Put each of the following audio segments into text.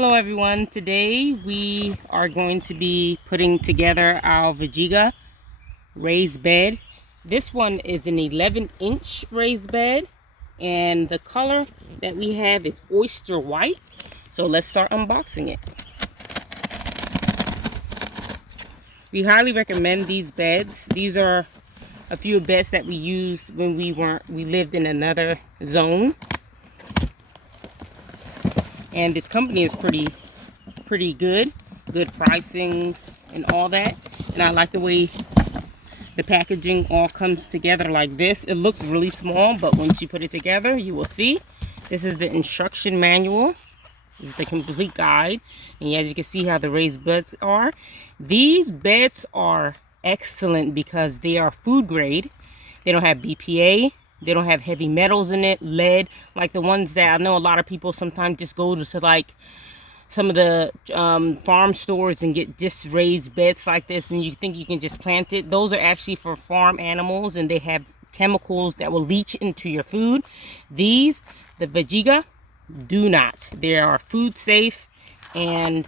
Hello everyone, today we are going to be putting together our vegega raised bed. This one is an 11-inch raised bed and the color that we have is oyster white. So let's start unboxing it. We highly recommend these beds. These are a few beds that we used when we lived in another zone. And this company is pretty good pricing and all that. And I like the way the packaging all comes together like this. It looks really small, but once you put it together, you will see. This is the instruction manual. This is the complete guide. And as you can see how the raised beds are. These beds are excellent because they are food grade. They don't have BPA. They don't have heavy metals in it, lead, like the ones that I know a lot of people sometimes just go to like some of the farm stores and get just raised beds like this, and you think you can just plant it. Those are actually for farm animals, and they have chemicals that will leach into your food. These, the vegega, do not. They are food safe, and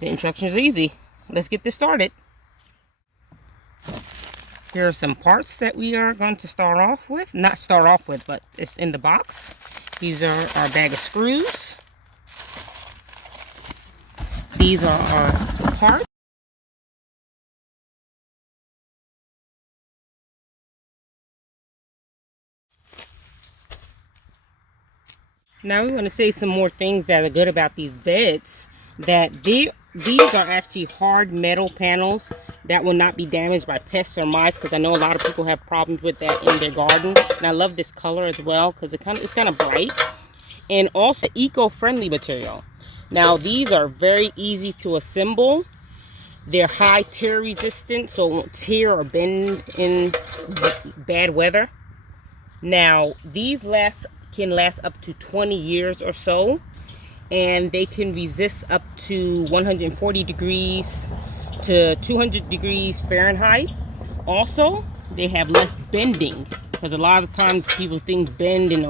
the instructions are easy. Let's get this started. Here are some parts that we are going to start off with. Not start off with, but it's in the box. These are our bag of screws. These are our parts. Now we want to say some more things that are good about these beds. That these are actually hard metal panels that will not be damaged by pests or mice, because I know a lot of people have problems with that in their garden. And I love this color as well because it's kind of bright. And also eco-friendly material. Now these are very easy to assemble. They're high tear resistant, so it won't tear or bend in bad weather. Now these can last up to 20 years or so, and they can resist up to 140 degrees to 200 degrees Fahrenheit. Also, they have less bending, because a lot of times people think bend and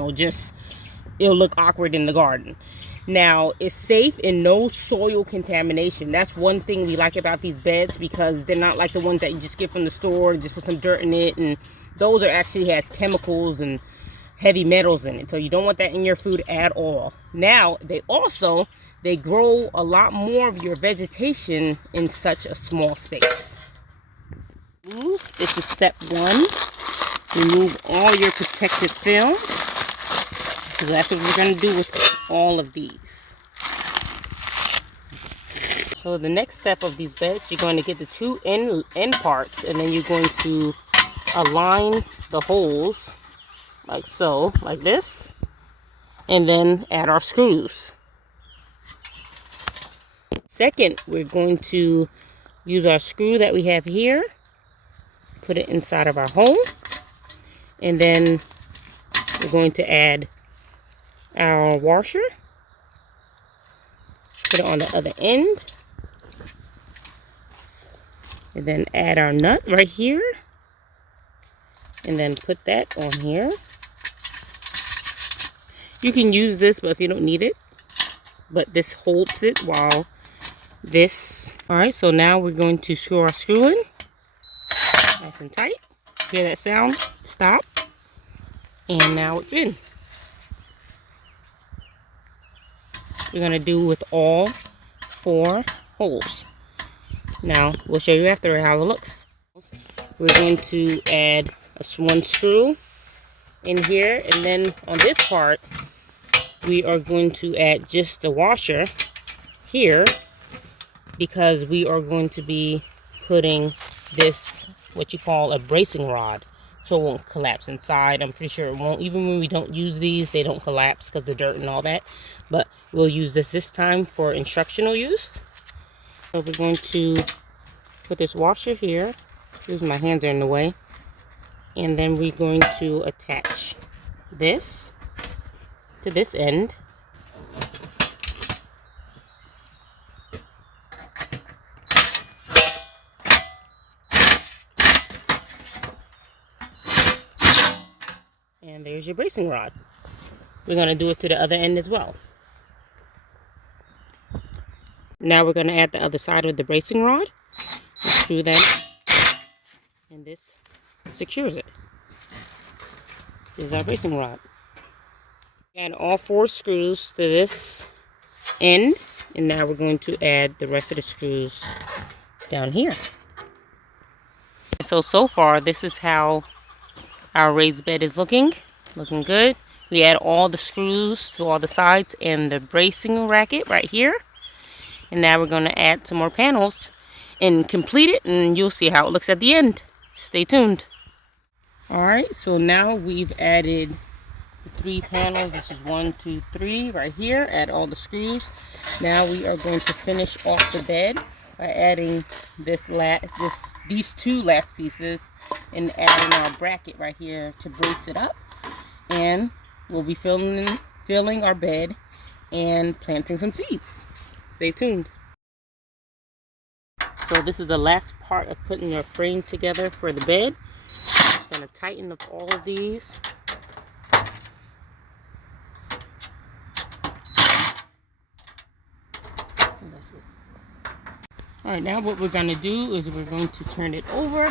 it'll look awkward in the garden. Now, it's safe and no soil contamination. That's one thing we like about these beds, because they're not like the ones that you just get from the store, just put some dirt in it, and those are actually has chemicals and heavy metals in it. So you don't want that in your food at all. Now, they grow a lot more of your vegetation in such a small space. This is step one. Remove all your protective film. So that's what we're going to do with all of these. So the next step of these beds, you're going to get the two end parts, and then you're going to align the holes like so, like this, and then add our screws. Second, we're going to use our screw that we have here, put it inside of our hole, and then we're going to add our washer, put it on the other end, and then add our nut right here, and then put that on here. You can use this, but if you don't need it, but this holds it while this. Alright, so now we're going to screw our screw in nice and tight. Hear that sound? Stop. And now it's in. We're going to do with all 4 holes. Now we'll show you after how it looks. We're going to add one screw in here, and then on this part we are going to add just the washer here, because we are going to be putting this, what you call a bracing rod, so it won't collapse inside. I'm pretty sure it won't. Even when we don't use these, they don't collapse because of the dirt and all that. But we'll use this time for instructional use. So we're going to put this washer here. My hands are in the way. And then we're going to attach this to this end. And there's your bracing rod. We're going to do it to the other end as well. Now we're going to add the other side of the bracing rod. Screw that in, and this secures it. This is our bracing rod. Add all 4 screws to this end, and now we're going to add the rest of the screws down here. So far this is how our raised bed is looking good. We add all the screws to all the sides and the bracing racket right here, and now we're going to add some more panels and complete it, and you'll see how it looks at the end. Stay tuned. Alright, so now we've added 3 panels. This is 1, 2, 3 right here. Add all the screws. Now we are going to finish off the bed by adding these 2 last pieces and adding our bracket right here to brace it up. And we'll be filling our bed and planting some seeds. Stay tuned. So this is the last part of putting your frame together for the bed. Just going to tighten up all of these. Alright, now what we're going to do is we're going to turn it over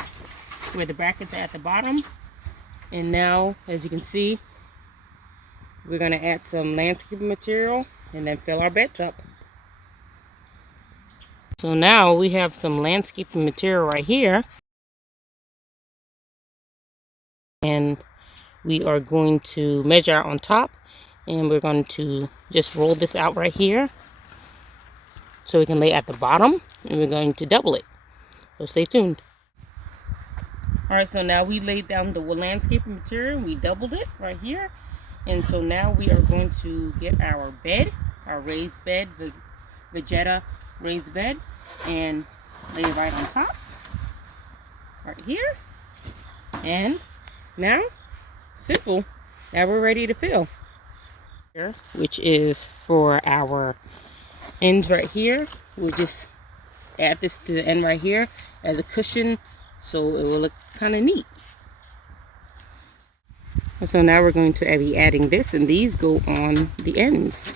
where the brackets are at the bottom. And now, as you can see, we're going to add some landscaping material and then fill our beds up. So now we have some landscaping material right here. And we are going to measure out on top. And we're going to just roll this out right here, so we can lay at the bottom, and we're going to double it. So stay tuned. Alright, so now we laid down the landscaping material. We doubled it right here. And so now we are going to get our bed, our raised bed, the vegeta raised bed, and lay it right on top. Right here. And now, simple. Now we're ready to fill. Which is for our ends right here. We'll just add this to the end right here as a cushion, so it will look kind of neat. And so now we're going to be adding this, and these go on the ends.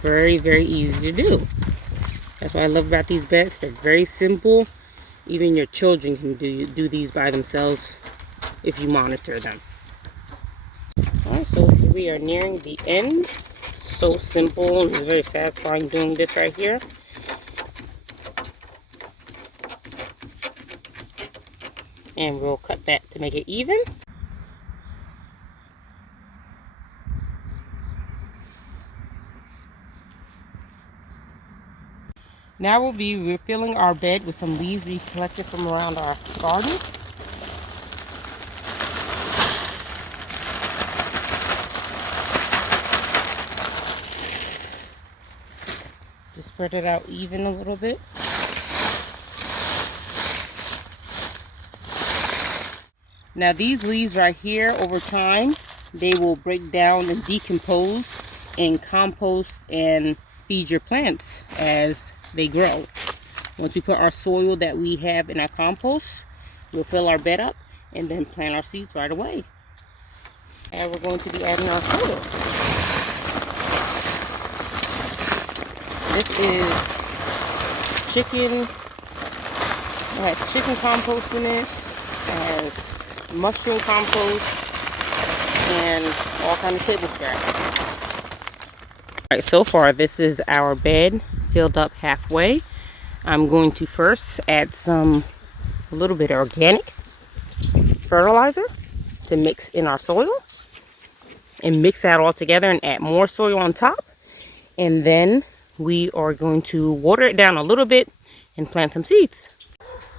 Very, very easy to do. That's what I love about these beds. They're very simple. Even your children can do these by themselves if you monitor them. Alright, so we are nearing the end. So simple, and it's very satisfying doing this right here. And we'll cut that to make it even. Now we'll be refilling our bed with some leaves we collected from around our garden. Just spread it out even a little bit. Now these leaves right here, over time, they will break down and decompose and compost and feed your plants as they grow. Once we put our soil that we have in our compost, we'll fill our bed up and then plant our seeds right away. And we're going to be adding our soil. This is chicken. It has chicken compost in it. It has mushroom compost and all kinds of table scraps. Alright, so far this is our bed filled up halfway. I'm going to first add a little bit of organic fertilizer to mix in our soil, and mix that all together and add more soil on top. And then we are going to water it down a little bit and plant some seeds.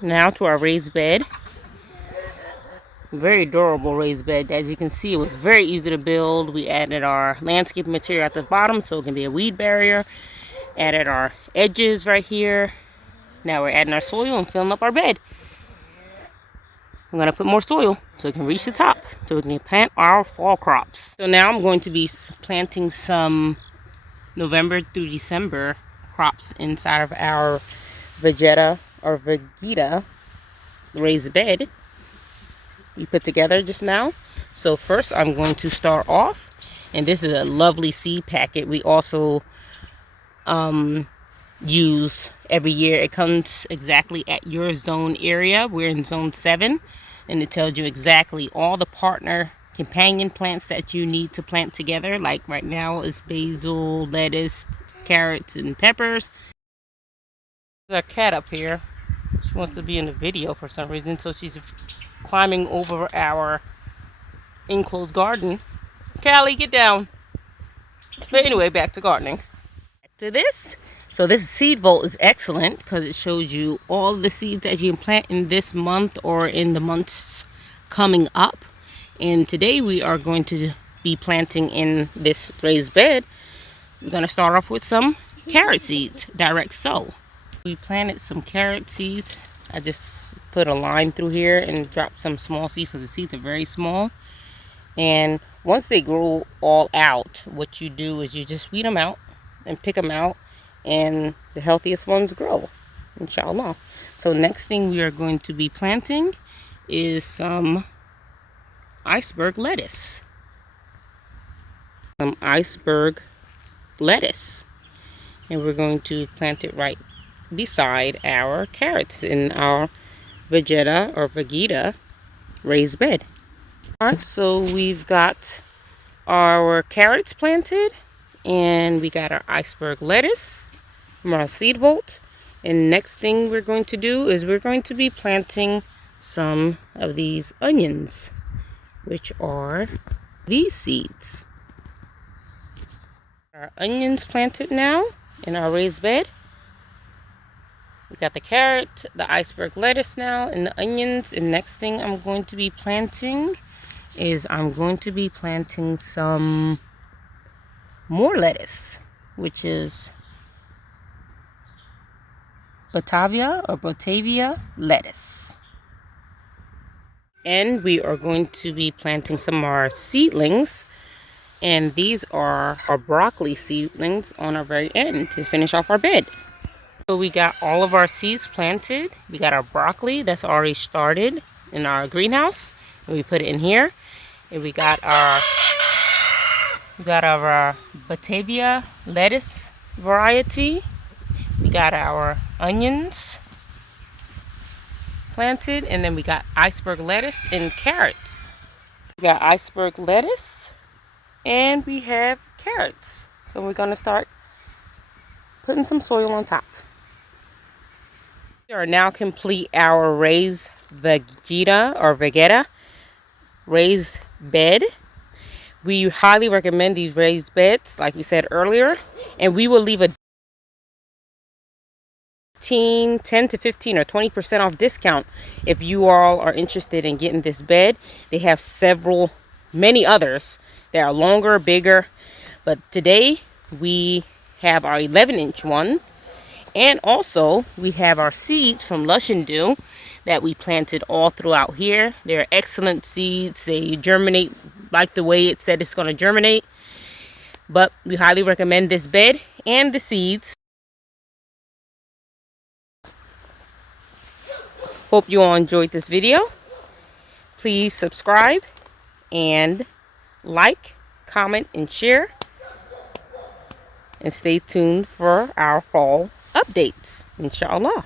Now to our raised bed. Very durable raised bed. As you can see, it was very easy to build. We added our landscape material at the bottom so it can be a weed barrier. Added our edges right here. Now we're adding our soil and filling up our bed. I'm going to put more soil so it can reach the top, so we can plant our fall crops. So now I'm going to be planting some November through December crops inside of our vegeta raised bed we put together just now. So first I'm going to start off, and this is a lovely seed packet we also use every year. It comes exactly at your zone area. We're in zone 7, and it tells you exactly all the partner companion plants that you need to plant together. Like right now is basil, lettuce, carrots, and peppers. There's a cat up here. She wants to be in the video for some reason, so she's climbing over our enclosed garden. Callie, get down. But anyway, back to gardening. Back to this. So this seed vault is excellent because it shows you all the seeds that you can plant in this month or in the months coming up. And today we are going to be planting in this raised bed. We're going to start off with some carrot seeds, direct sow. We planted some carrot seeds. I just put a line through here and dropped some small seeds because the seeds are very small. And once they grow all out, what you do is you just weed them out and pick them out, and the healthiest ones grow, inshallah. So next thing we are going to be planting is some iceberg lettuce. Some iceberg lettuce. And we're going to plant it right beside our carrots in our vegeta raised bed. Alright, so we've got our carrots planted, and we got our iceberg lettuce from our seed vault. And next thing we're going to do is we're going to be planting some of these onions, which are these seeds. Our onions planted now in our raised bed. We got the carrot, the iceberg lettuce now, and the onions. And next thing I'm going to be planting is I'm going to be planting some more lettuce, which is Batavia lettuce. And we are going to be planting some of our seedlings, and these are our broccoli seedlings on our very end to finish off our bed. So we got all of our seeds planted. We got our broccoli that's already started in our greenhouse, and we put it in here. And we got our Batavia lettuce variety. We got our onions planted, and then we got iceberg lettuce and carrots. We got iceberg lettuce and we have carrots. So we're going to start putting some soil on top. We are now complete our raised vegeta raised bed. We highly recommend these raised beds, like we said earlier, and we will leave a 10 to 15 or 20% off discount if you all are interested in getting this bed. They have many others that are longer, bigger, but today we have our 11-inch one, and also we have our seeds from Lushanddew that we planted all throughout here. They're excellent seeds. They germinate like the way it said it's going to germinate. But we highly recommend this bed and the seeds. Hope you all enjoyed this video. Please subscribe and like, comment, and share. And stay tuned for our fall updates, inshallah.